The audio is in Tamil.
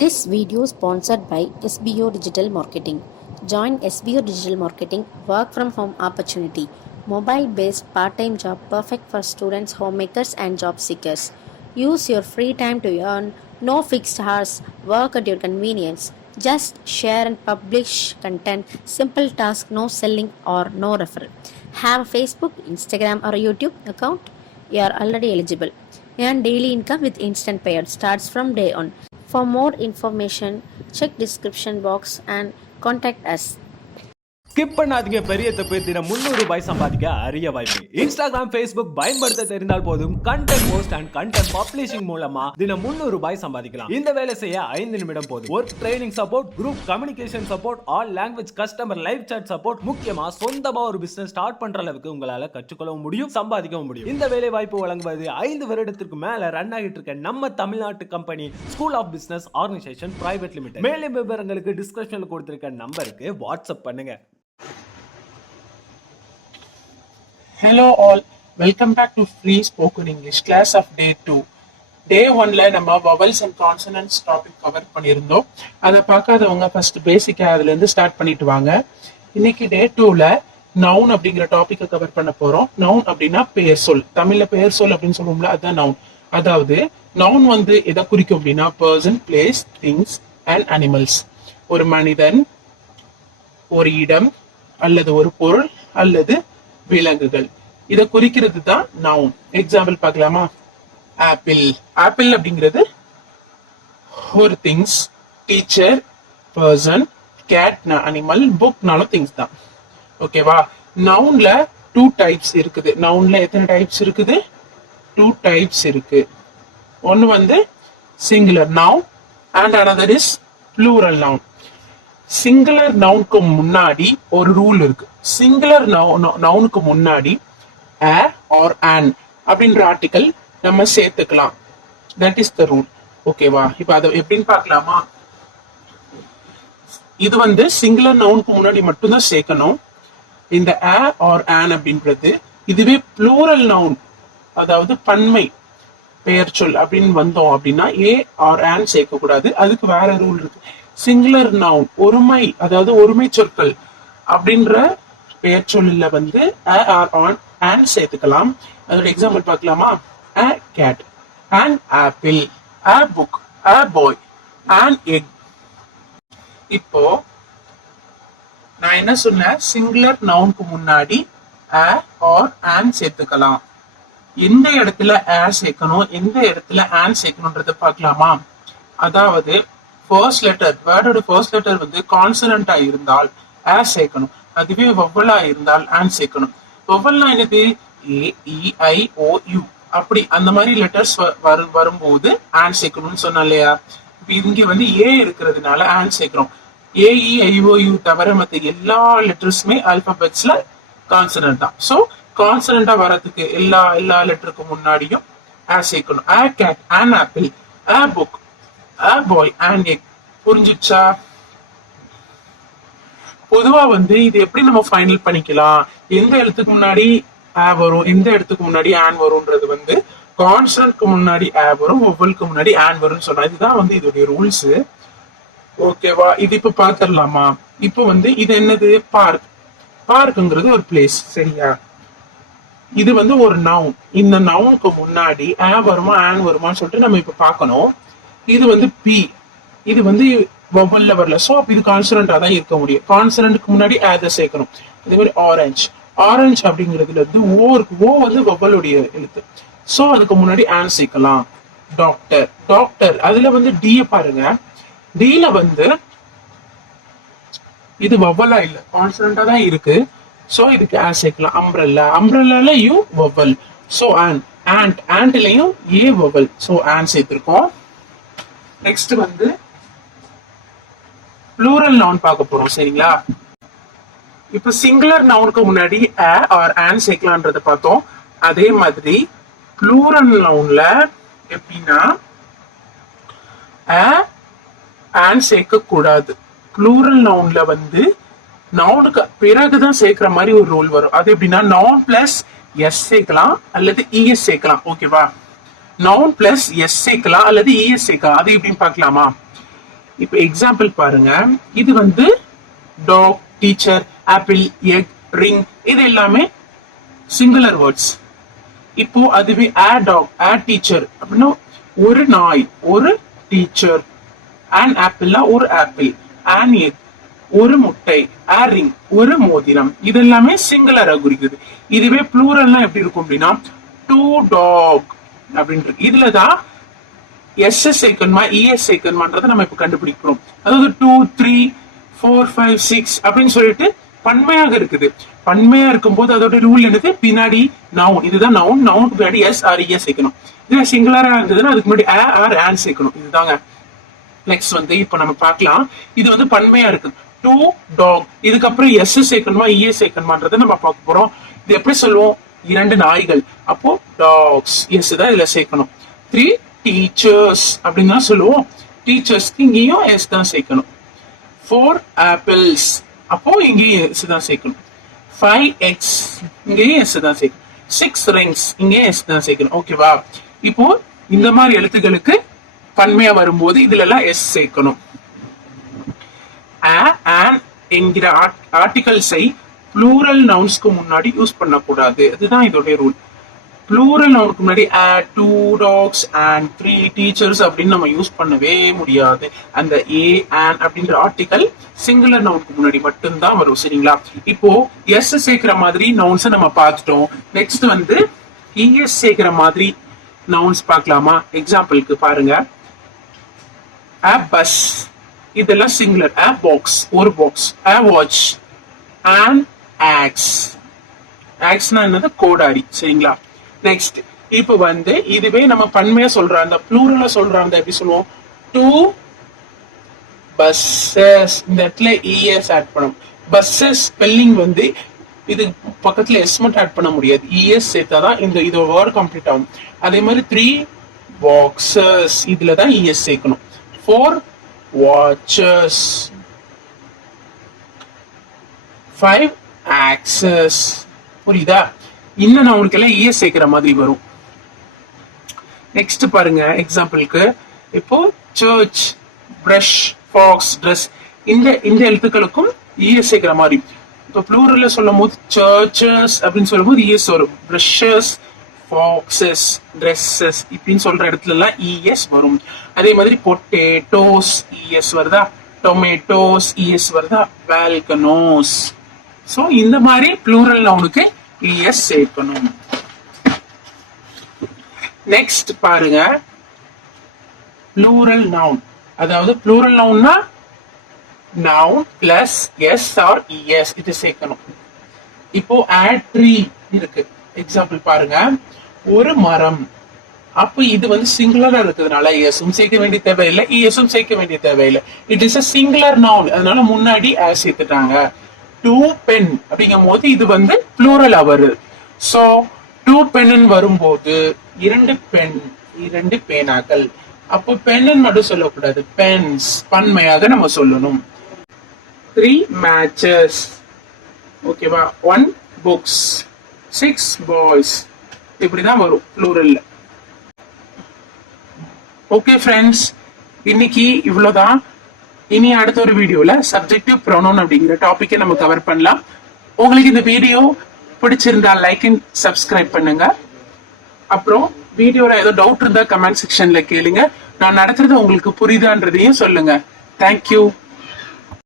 This video is sponsored by SBO Digital Marketing. Join SBO Digital Marketing work from home opportunity. Mobile based part time job perfect for students, homemakers, and job seekers. Use your free time to earn. No fixed hours. Work at your convenience. Just share and publish content. Simple task, no selling or no referral. Have a Facebook, Instagram, or YouTube account? You are already eligible. Earn daily income with instant payout. Starts from day on. For more information, check description box and contact us. Skip பண்ணாதீங்க. பெரிய தப்பு. தினம் 300 ரூபாய் சம்பாதிக்க அரிய வாய்ப்பு. இன்ஸ்டாகிராம், ஃபேஸ்புக் பயன்படுத்த தெரிந்தால் போதும் content post and content publishing மூலமா தினம் 300 ரூபாய் சம்பாதிக்கலாம். இந்த வேலை செய்ய 5 நிமிடம் போதும். Work training support, group communication support, all language customer live chat support, முக்கியமா சொந்தமா ஒரு பிசினஸ் ஸ்டார்ட் பண்ற அளவுக்கு உங்களால கற்றுக்கொள்ளவும் முடியும், சம்பாதிக்கவும் முடியும். இந்த வேலை வாய்ப்பு வழங்குவது 5 வருடத்திற்கு மேல ரன் ஆகிட்டு இருக்க நம்ம தமிழ்நாட்டு company school of business organisation private limited. மேலும் விவரங்களுக்கு டிஸ்கிரிப்ஷன்ல கொடுத்திருக்க நம்பருக்கு வாட்ஸ்அப் பண்ணுங்க. Hello all, welcome back to Free Spoken English class of day 2. Day 1ல நம்ம vowels and consonants topic cover பண்ணியிருந்தோம். அதை பார்க்காதவங்க ஃபர்ஸ்ட் பேசிக்கா அதுல இருந்து ஸ்டார்ட் பண்ணிட்டு வாங்க. இன்னைக்கு டே 2ல நவுன் அப்படிங்கிற டாபிக்கை கவர் பண்ண போறோம். நவுன் அப்படின்னா பெயர் சொல். தமிழ்ல பெயர் சொல் அப்படின்னு சொல்லுவோம்ல, அதுதான் நவுன். அதாவது நவுன் வந்து எதை குறிக்கும் அப்படின்னா person, place, things and animals. ஒரு மனிதன், ஒரு இடம் அல்லது ஒரு பொருள் அல்லது விலங்குகள், இதை குறிக்கிறது தான் நவுன். எக்ஸாம்பிள் பார்க்கலாமா? ஆப்பிள். ஆப்பிள் அப்படிங்கிறது ஒரு things, teacher person, cat animal, புக்னாலும் திங்ஸ் தான். ஓகேவா? நவுன்ல 2 டைப்ஸ் இருக்குது. நவுன்ல எத்தனை டைப்ஸ் இருக்குது? 2 டைப்ஸ் இருக்கு. ஒன்னு வந்து singular noun and another is plural noun. Singular நவுனுக்கு முன்னாடி ஒரு ரூல் இருக்கு. சிங்குலர் நவுனுக்கு முன்னாடி a or an அப்படின்ற ஆர்டிகல் நம்ம சேர்த்துக்கலாம். That is the rule. ஓகேவா? இப்ப அதை எப்படின்னு பார்க்கலாமா? இது வந்து சிங்குலர் நவுனுக்கு முன்னாடி மட்டும்தான் சேர்க்கணும் இந்த a or an அப்படின்றது. இதுவே ப்ளூரல் நவுன், அதாவது பன்மை பெயர் சொல் அப்படின்னு வந்தோம் அப்படின்னா a or an சேர்க்க கூடாது. அதுக்கு வேற ரூல் இருக்கு. சிங்குலர் நவுன் ஒருமை, அதாவது ஒருமை சொற்கள் அப்படின்ற பெயர் சொல்லில் வந்து a or an சேர்த்துக்கலாம். அதோட எக்ஸாம்பிள் பார்க்கலாமா? a cat, an apple, a book, a boy, an egg. இப்போ நான் என்ன சொன்னேன்? சிங்குலர் நவுனுக்கு முன்னாடி a or an சேர்த்துக்கலாம். எந்த இடத்துல a சேர்க்கணும், எந்த இடத்துல an சேர்க்கணும்ன்றத பார்க்கலாமா? அதாவது ஃபர்ஸ்ட் லெட்டர், வேர்டோட ஃபர்ஸ்ட் லெட்டர் வந்து கான்சனண்டா இருந்தால் a சேர்க்கணும். அதுவே வவ்வலா இருந்தால் an சேர்க்கணும். வவ்வல்னா என்னது? ஏ, இ, ஐ, ஓ, யூ அப்படி அந்த மாதிரி லெட்டர்ஸ் வரும்போது an சேர்க்கணும்னு சொன்னா இல்லையா? இங்க வந்து ஏ இருக்கிறதுனால an சேர்க்கிறோம். ஏ, இ, ஐ, ஓ, யூ தவிர மற்ற எல்லா லெட்டர்ஸுமே ஆல்பபெட்ஸ்ல கான்சனன்ட் தான். ஸோ கான்சனண்டா வர்றதுக்கு எல்லா லெட்டருக்கு முன்னாடியும் a சேர்க்கணும். a cat, an apple, a book, a boy, an egg. புரிஞ்சிச்சா? பொதுவா வந்து இது எப்படி நம்ம ஃபைனல் பண்ணிக்கலாம்? எந்த எழுத்துக்கு முன்னாடி a வரும், எந்த இடத்துக்கு முன்னாடி an வரும்ன்றது வந்து கான்ஸ்டன்ட்க்கு முன்னாடி a வரும், வொவலுக்கு முன்னாடி an வரும்னு சொன்னா இதுதான் வந்து இதோடைய ரூல்ஸ். ஓகேவா? இது இப்ப பாத்துடலாமா? இப்போ வந்து இது என்னது? பார்க். பார்க்குங்கிறது ஒரு பிளேஸ். சரியா? இது வந்து ஒரு நவுன். இந்த நவுனுக்கு முன்னாடி a வருமா an வருமான்னு சொல்லிட்டு நம்ம இப்ப பார்க்கணும். இது வந்து பி. இது வந்து வவ்வல்ல வரல. சோ இது கான்சனண்டா தான் இருக்க முடியும். கான்சனன்ட்க்கு முன்னாடி a சேர்க்கணும். அதே மாதிரி ஆரஞ்சு. ஆரஞ்சு அப்படிங்கிறதுல இருந்து ஓ இருக்கு. ஓ வந்து வவ்வலுடைய எழுத்து. சோ அதுக்கு முன்னாடி an சேர்க்கலாம். டாக்டர். டாக்டர் அதுல வந்து டி பாருங்க. டில வந்து இது வவ்வலா இல்ல, கான்சனண்டா தான் இருக்கு. சோ இதுக்கு a சேர்க்கலாம். அம்ப்ரெல்லா. அம்ப்ரெல்லால U vowel. So an. Ant. ஆண்ட்லயும் ஏ வவ்வல். சோ an சேர்த்திருக்கோம். நெக்ஸ்ட் வந்து ப்ளூரல் நவுன் பார்க்க போறோம். சரிங்களா? இப்ப சிங்குலர் நவுனுக்கு முன்னாடி a or an சேர்க்கலான்றத பார்த்தோம். அதே மாதிரி ப்ளூரல் நவுன்ல எப்படின்னா a an சேர்க்க கூடாது. ப்ளூரல் நவுன்ல வந்து நவுனுக்கு பிறகுதான் சேர்க்கிற மாதிரி ஒரு ரூல் வரும். அது எப்படின்னா நவுன் பிளஸ் எஸ் சேர்க்கலாம் அல்லது இஎஸ் சேர்க்கலாம். ஓகேவா? நவுன் பிளஸ் எஸ் சேர்க்கலாம் அல்லது இஎஸ் சேர்க்கலாம். அது எப்படின்னு பார்க்கலாமா? இப்போ எக்ஸாம்பிள் பாருங்க, இது வந்து dog, teacher, apple, egg, ring, இது எல்லாமே சிங்குலர் வேர்ட்ஸ். இப்போ அதுவே a dog, a teacher அப்படின்னா ஒரு நாய், ஒரு டீச்சர், an apple ஒரு ஆப்பிள், an egg ஒரு முட்டை, a ring ஒரு மோதிரம், இதெல்லாமே சிங்குலரா குறிக்குது. இதுவே ப்ளூரல்னா எப்படி இருக்கும் அப்படின்னா two dog அப்படின்றது. இதுலதான் எஸ் சேர்க்கணுமா இஎஸ் சேர்க்கணுமான்றதை நம்ம இப்ப கண்டுபிடிக்கிறோம். அதாவது 2, 3, 4, 5, 6 அப்படின்னு சொல்லிட்டு பன்மையாக இருக்குது. பன்மையா இருக்கும்போது அதோட ரூல் என்னது, பின்னாடி நவுன், இதுதான் நவுன், நவுனுக்கு பின்னாடி எஸ் ஆர் இஎஸ் சேர்க்கணும். இது சிங்குலரா இருந்ததுன்னா அதுக்கு முன்னாடி a ஆர் an சேர்க்கணும். இதுதாங்க. நெக்ஸ்ட் வந்து இப்ப நம்ம பார்க்கலாம், இது வந்து பன்மையா இருக்கு. 2 dog, இதுக்கப்புறம் எஸ் சேர்க்கணுமா இஎஸ் சேர்க்கணுமான்றதை நம்ம பார்க்க போறோம். இது எப்படி சொல்லுவோம், 2 நாய்கள், அப்போ டாக்ஸ், எஸ் தான் இதுல சேர்க்கணும். 3 டீச்சர்ஸ் அப்படின்னு தான் சொல்லுவோம், டீச்சர்ஸ்க்கு இங்கேயும் எஸ் தான் சேர்க்கணும். 4 ஆப்பிள்ஸ், அப்போ இங்கேயும் எஸ் தான் சேர்க்கணும். 5 eggs, இங்கேயும் எஸ் தான் சேர்க்கணும். 6 rings, இங்கேயும் எஸ் தான் சேர்க்கணும். ஓகேவா? இப்போ இந்த மாதிரி எழுத்துக்களுக்கு பன்மையா வரும்போது இதுல எல்லாம் எஸ் சேர்க்கணும். an என்கிற ஆர்டிகல்ஸை ப்ளூரல் நவுன்ஸ்க்கு முன்னாடி யூஸ் பண்ணக்கூடாது. அதுதான் இதோட ரூல். ப்ளூரல் நவுனுக்கு முன்னாடி 2 dogs and 3 teachers அப்படின்னு நம்ம யூஸ் பண்ணவே முடியாது. அந்த an அப்படின்ற ஆர்டிகல் சிங்குலர் நவுனுக்கு முன்னாடி மட்டும்தான் வரும். சரிங்களா? இப்போ எஸ் சேர்க்கிற மாதிரி நவுன்ஸை நம்ம பார்த்துட்டோம். நெக்ஸ்ட் வந்து இஎஸ் சேர்க்கிற மாதிரி நவுன்ஸ் பார்க்கலாமா? எக்ஸாம்பிளுக்கு பாருங்க, a bus, இதெல்லாம் சிங்குலர். a box, ஒரு box. a watch, an axe, axனா என்னது, கோடாரி. சரிங்களா? நெக்ஸ்ட் இப்ப வந்து இதுவே நம்ம பன்மையா சொல்ற அந்த ப்ளூரலா சொல்ற அந்த எப்படி சொல்லுவோம், 2 buses, இந்த இடத்துல es ஆட் பண்ணணும். buses ஸ்பெல்லிங் வந்து இது பக்கத்துல எஸ் மட்டும் ஆட் பண்ண முடியாது, es சேர்த்தாதான் இந்த வேர்ட் கம்ப்ளீட் ஆகும். அதே மாதிரி 3 boxes, இதுல தான் es சேர்க்கணும். 4 watches, 5 axes. புரியுதா? இன்னும் நான் உங்களுக்கு எல்லாம் இஎஸ் சேர்க்கிற மாதிரி வரும். நெக்ஸ்ட் பாருங்க எக்ஸாம்பிளுக்கு, இப்போ சர்ச், பிரஷ், ஃபாக்ஸ், ட்ரெஸ், இந்த எழுத்துக்களுக்கும் இஎஸ் சேர்க்கிற மாதிரி. இப்போ ப்ளூரல்ல சொல்லும் போது சர்ச்சஸ் அப்படின்னு சொல்லும் போது இஎஸ் வரும். பிரஷஸ், ஃபாக்ஸஸ், ட்ரெஸ்ஸஸ் இப்படின்னு சொல்ற இடத்துல எல்லாம் இஎஸ் வரும். அதே மாதிரி பொட்டேட்டோஸ் இஎஸ் வருதா, டொமேட்டோஸ் இஎஸ் வருதா, வால்கனோஸ். சோ இந்த மாதிரி ப்ளூரல் நவுனுக்கு இஎஸ் சேர்க்கணும். நெக்ஸ்ட் பாருங்க, ப்ளூரல் நவுன். அதாவது ப்ளூரல் நவுன்னா noun plus S or ES இது சேர்க்கணும். இப்போ add tree இருக்கு. எக்ஸாம்பிள் பாருங்க, ஒரு மரம். அப்போ இது வந்து சிங்குலரா இருக்கிறதுனால எஸும் சேர்க்க வேண்டிய தேவையில்லை, இஎஸும் சேர்க்க வேண்டிய தேவையில்லை. It is a singular noun, அதனால முன்னாடி as சேர்த்துட்டாங்க. 2 pen அப்படிங்கும் போது இது வந்து ப்ளூரல் வருது. சோ 2 pen வரும்போது 2 பென், 2 பேனாக்கள். அப்போ பென் மட்டும் சொல்லக்கூடாது, பென்ஸ் பன்மையாக நம்ம சொல்லணும். 3 matches, ஓகேவா? 1 books, 6 boys, இப்படிதான் வரும் ப்ளூரல்ல. ஓகே ஃப்ரெண்ட்ஸ், இன்னைக்கு இவ்வளவுதான். இனி அடுத்த ஒரு வீடியோல சப்ஜெக்டிவ் ப்ரோனவுன் அப்படிங்கிற டாபிக்கை நம்ம கவர் பண்ணலாம். உங்களுக்கு இந்த வீடியோ பிடிச்சிருந்தா லைக் அண்ட் சப்ஸ்கிரைப் பண்ணுங்க. அப்புறம் வீடியோல ஏதோ டவுட் இருந்தா கமெண்ட் செக்ஷன்ல கேளுங்க. நான் நடத்துறது உங்களுக்கு புரியுதான்றதையும் சொல்லுங்க. தேங்க்யூ.